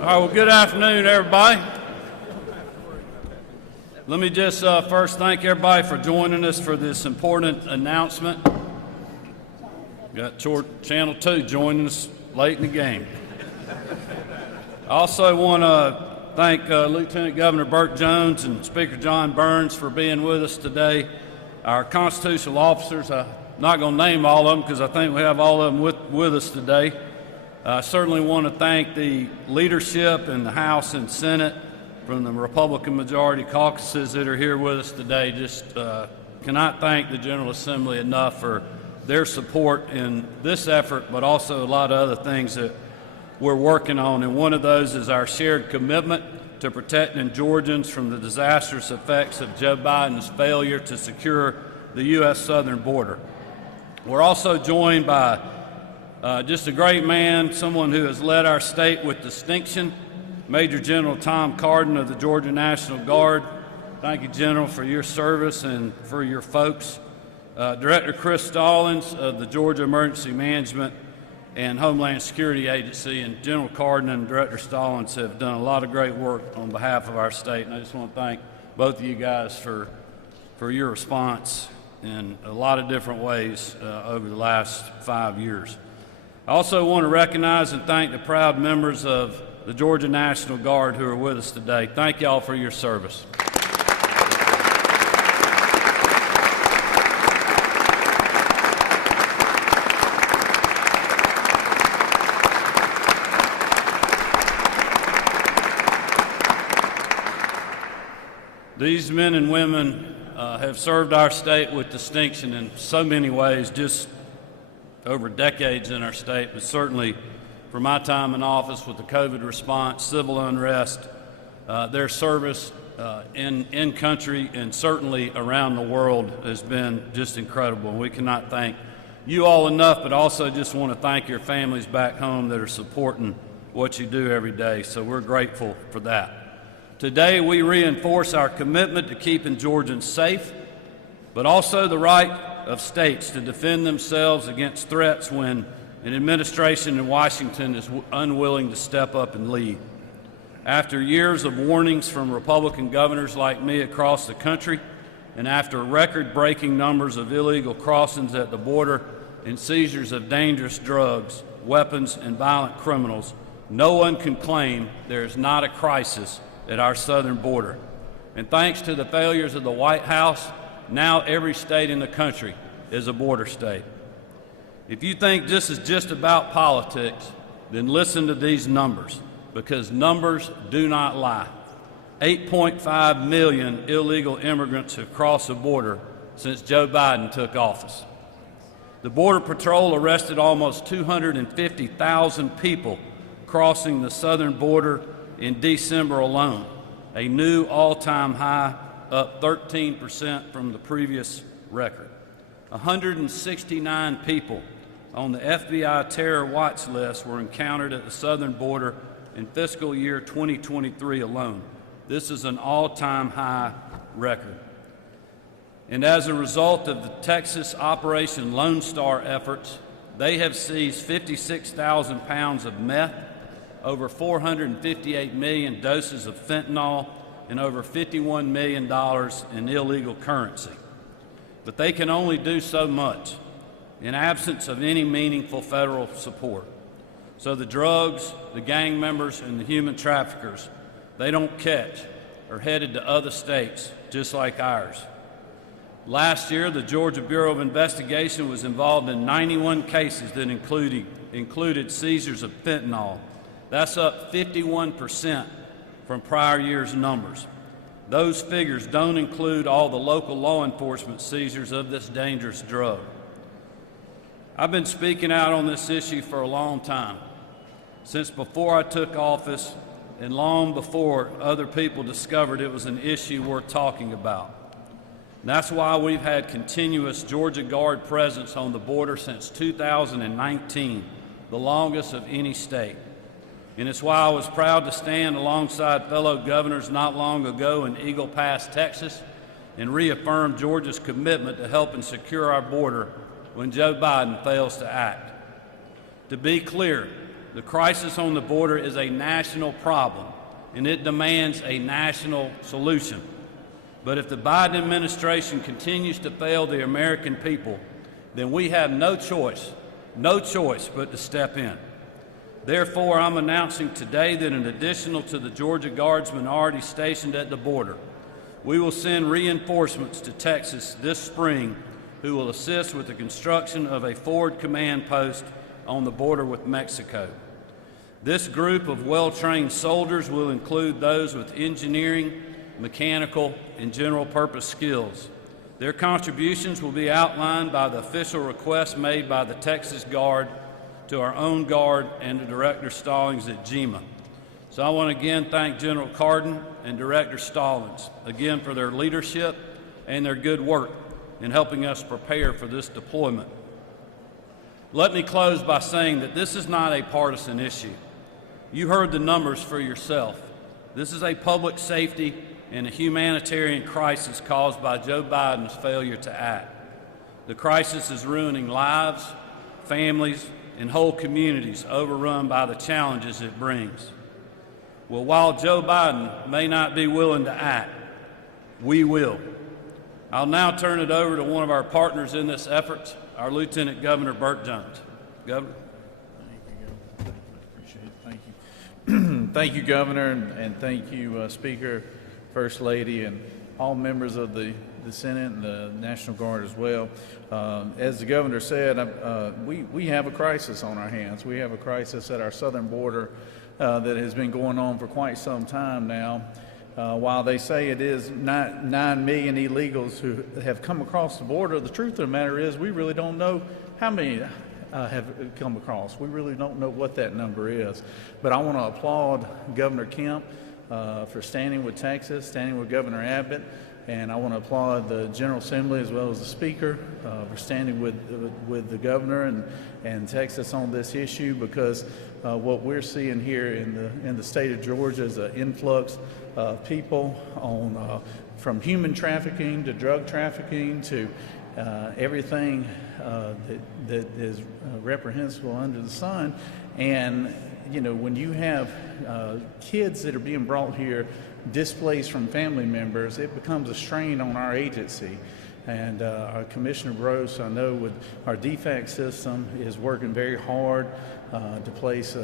All right, well, good afternoon, everybody. Let me just first thank everybody for joining us for this important announcement. Got Channel 2 joining us late in the game. I also want to thank Lieutenant Governor Burt Jones and Speaker John Burns for being with us today. Our constitutional officers, I'm not going to name all of them because I think we have all of them with us today. I certainly want to thank the leadership in the House and Senate from the Republican majority caucuses that are here with us today. Just cannot thank the General Assembly enough for their support in this effort, but also a lot of other things that we're working on. And one of those is our shared commitment to protecting Georgians from the disastrous effects of Joe Biden's failure to secure the U.S. southern border. We're also joined by just a great man, someone who has led our state with distinction, Major General Tom Carden of the Georgia National Guard. Thank you, General, for your service and for your folks. Director Chris Stallings of the Georgia Emergency Management and Homeland Security Agency, and General Carden and Director Stallings have done a lot of great work on behalf of our state, and I just want to thank both of you guys for your response in a lot of different ways over the last 5 years. I also want to recognize and thank the proud members of the Georgia National Guard who are with us today. Thank y'all for your service. These men and women have served our state with distinction in so many ways, just over decades in our state, but certainly for my time in office with the COVID response, civil unrest, their service in country and certainly around the world has been just incredible. We cannot thank you all enough, but also just want to thank your families back home that are supporting what you do every day. So we're grateful for that. Today we reinforce our commitment to keeping Georgians safe, but also the right of states to defend themselves against threats when an administration in Washington is unwilling to step up and lead. After years of warnings from Republican governors like me across the country, and after record-breaking numbers of illegal crossings at the border and seizures of dangerous drugs, weapons, and violent criminals, no one can claim there is not a crisis at our southern border. And thanks to the failures of the White House, now every state in the country is a border state. If you think this is just about politics, then listen to these numbers, because numbers do not lie. 8.5 million illegal immigrants have crossed the border since Joe Biden took office. The Border Patrol arrested almost 250,000 people crossing the southern border in December alone, a new all-time high, up 13% from the previous record. 169 people on the FBI terror watch list were encountered at the southern border in fiscal year 2023 alone. This is an all-time high record. And as a result of the Texas Operation Lone Star efforts, they have seized 56,000 pounds of meth, over 458 million doses of fentanyl, and over $51 million in illegal currency. But they can only do so much in absence of any meaningful federal support. So the drugs, the gang members, and the human traffickers, they don't catch, are headed to other states just like ours. Last year, the Georgia Bureau of Investigation was involved in 91 cases that included seizures of fentanyl. That's up 51% from prior year's numbers. Those figures don't include all the local law enforcement seizures of this dangerous drug. I've been speaking out on this issue for a long time, since before I took office and long before other people discovered it was an issue worth talking about. And that's why we've had continuous Georgia Guard presence on the border since 2019, the longest of any state. And it's why I was proud to stand alongside fellow governors not long ago in Eagle Pass, Texas, and reaffirm Georgia's commitment to helping secure our border when Joe Biden fails to act. To be clear, The crisis on the border is a national problem, and it demands a national solution. But if the Biden administration continues to fail the American people, then we have no choice but to step in. Therefore, I'm announcing today that in addition to the Georgia Guardsmen already stationed at the border, we will send reinforcements to Texas this spring who will assist with the construction of a forward command post on the border with Mexico. This group of well-trained soldiers will include those with engineering, mechanical, and general purpose skills. Their contributions will be outlined by the official request made by the Texas Guard to our own Guard and to Director Stallings at GEMA. So I want to again thank General Cardin and Director Stallings again for their leadership and their good work in helping us prepare for this deployment. Let me close by saying that this is not a partisan issue. You heard the numbers for yourself. This is a public safety and a humanitarian crisis caused by Joe Biden's failure to act. The crisis is ruining lives, families, and whole communities overrun by the challenges it brings. Well, while Joe Biden may not be willing to act, we will. I'll now turn it over to one of our partners in this effort, our Lieutenant Governor Burt Jones. Governor. Thank you. Thank you, Governor, and thank you, Speaker, First Lady, and all members of the Senate and the National Guard as well. As the Governor said, we have a crisis on our hands. We have a crisis at our southern border that has been going on for quite some time now. While they say it is 9 million illegals who have come across the border, the truth of the matter is we really don't know how many have come across. We really don't know what that number is. But I want to applaud Governor Kemp for standing with Texas, standing with Governor Abbott, and I want to applaud the General Assembly as well as the Speaker for standing with the Governor and Texas on this issue, because what we're seeing here in the state of Georgia is an influx of people from human trafficking to drug trafficking to everything that is reprehensible under the sun. And you know, when you have kids that are being brought here displaced from family members, it becomes a strain on our agency. And our Commissioner Gross, I know with our DFAC system, is working very hard to place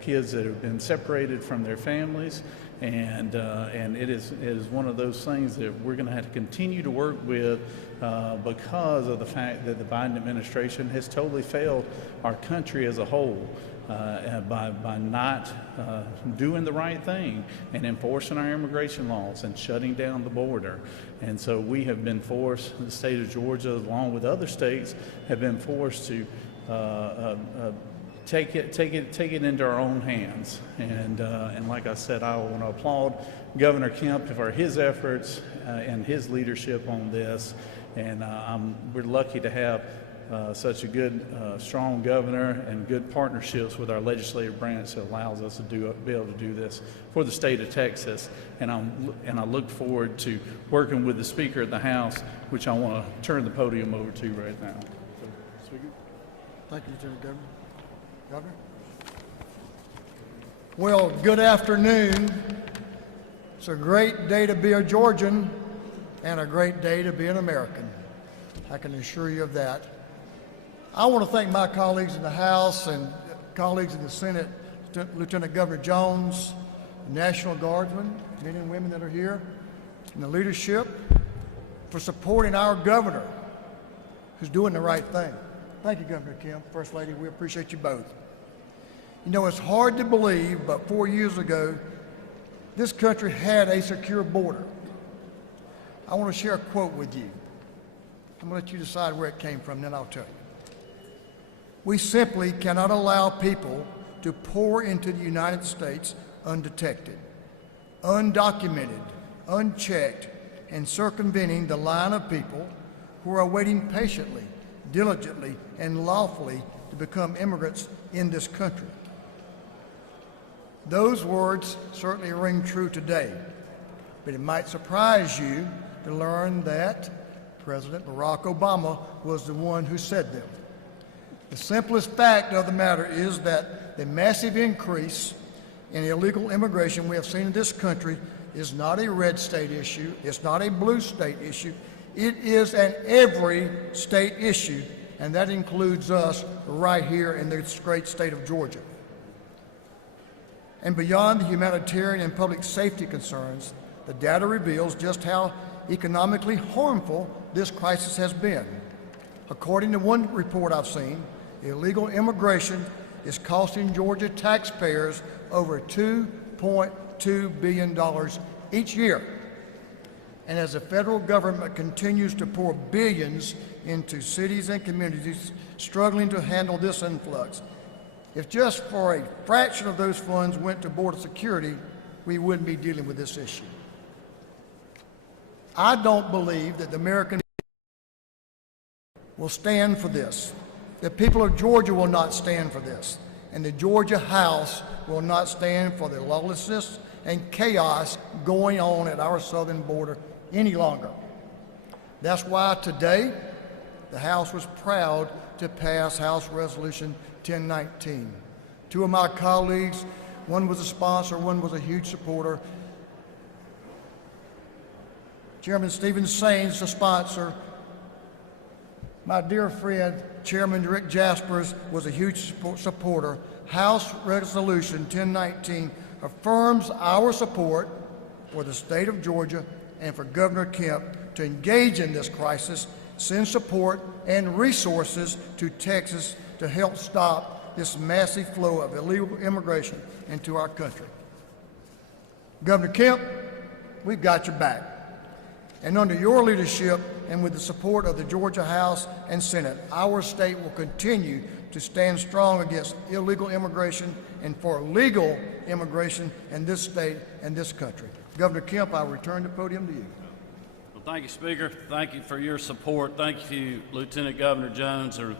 kids that have been separated from their families. And it is one of those things that we're going to have to continue to work with because of the fact that the Biden administration has totally failed our country as a whole by not doing the right thing and enforcing our immigration laws and shutting down the border. And so we have been forced, the state of Georgia, along with other states, have been forced to take it into our own hands. And like I said, I want to applaud Governor Kemp for his efforts and his leadership on this. And we're lucky to have such a good, strong governor and good partnerships with our legislative branch that allows us to be able to do this for the state of Texas. And I look forward to working with the Speaker of the House, which I want to turn the podium over to right now. So, Speaker. Thank you, Lieutenant Governor. Governor? Well, good afternoon. It's a great day to be a Georgian and a great day to be an American. I can assure you of that. I want to thank my colleagues in the House and colleagues in the Senate, Lieutenant Governor Jones, the National Guardsmen, men and women that are here, and the leadership for supporting our governor, who's doing the right thing. Thank you, Governor Kemp, First Lady. We appreciate you both. You know, it's hard to believe, but 4 years ago, this country had a secure border. I want to share a quote with you. I'm going to let you decide where it came from, then I'll tell you. We simply cannot allow people to pour into the United States undetected, undocumented, unchecked, and circumventing the line of people who are waiting patiently, diligently, and lawfully to become immigrants in this country. Those words certainly ring true today, but it might surprise you to learn that President Barack Obama was the one who said them. The simplest fact of the matter is that the massive increase in illegal immigration we have seen in this country is not a red state issue, it's not a blue state issue, it is an every state issue, and that includes us right here in this great state of Georgia. And beyond the humanitarian and public safety concerns, the data reveals just how economically harmful this crisis has been. According to one report I've seen, illegal immigration is costing Georgia taxpayers over $2.2 billion each year. And as the federal government continues to pour billions into cities and communities struggling to handle this influx, if just for a fraction of those funds went to border security, we wouldn't be dealing with this issue. I don't believe that the American will stand for this. The people of Georgia will not stand for this. And the Georgia House will not stand for the lawlessness and chaos going on at our southern border any longer. That's why today the House was proud to pass House Resolution 1019. Two of my colleagues, one was a sponsor, one was a huge supporter. Chairman Stephen Saines, the sponsor. My dear friend, Chairman Rick Jaspers, was a huge supporter. House Resolution 1019 affirms our support for the state of Georgia and for Governor Kemp to engage in this crisis, send support and resources to Texas to help stop this massive flow of illegal immigration into our country. Governor Kemp, we've got your back. And under your leadership and with the support of the Georgia House and Senate, our state will continue to stand strong against illegal immigration and for legal immigration in this state and this country. Governor Kemp, I return the podium to you. Well, thank you, Speaker. Thank you for your support. Thank you, Lieutenant Governor Jones, or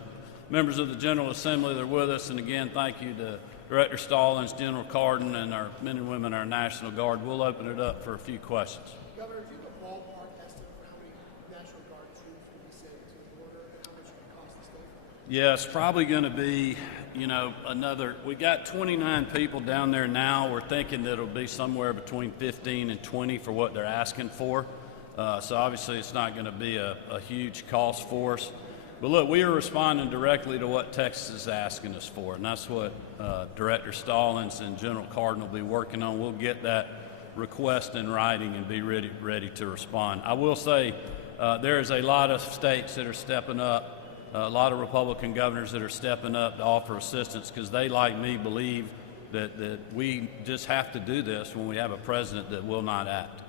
members of the General Assembly that are with us. And again, thank you to Director Stallings, General Cardin, and our men and women, our National Guard. We'll open it up for a few questions. Governor, do you have a ballpark estimate for how many National Guard troops will be sent to the border and how much it would cost the state? Yeah, it's probably going to be, we got 29 people down there now. We're thinking that it'll be somewhere between 15 and 20 for what they're asking for. So obviously it's not going to be a huge cost for us. But look, we are responding directly to what Texas is asking us for, and that's what Director Stallings and General Cardin will be working on. We'll get that request in writing and be ready to respond. I will say there is a lot of states that are stepping up, a lot of Republican governors that are stepping up to offer assistance because they, like me, believe that we just have to do this when we have a president that will not act.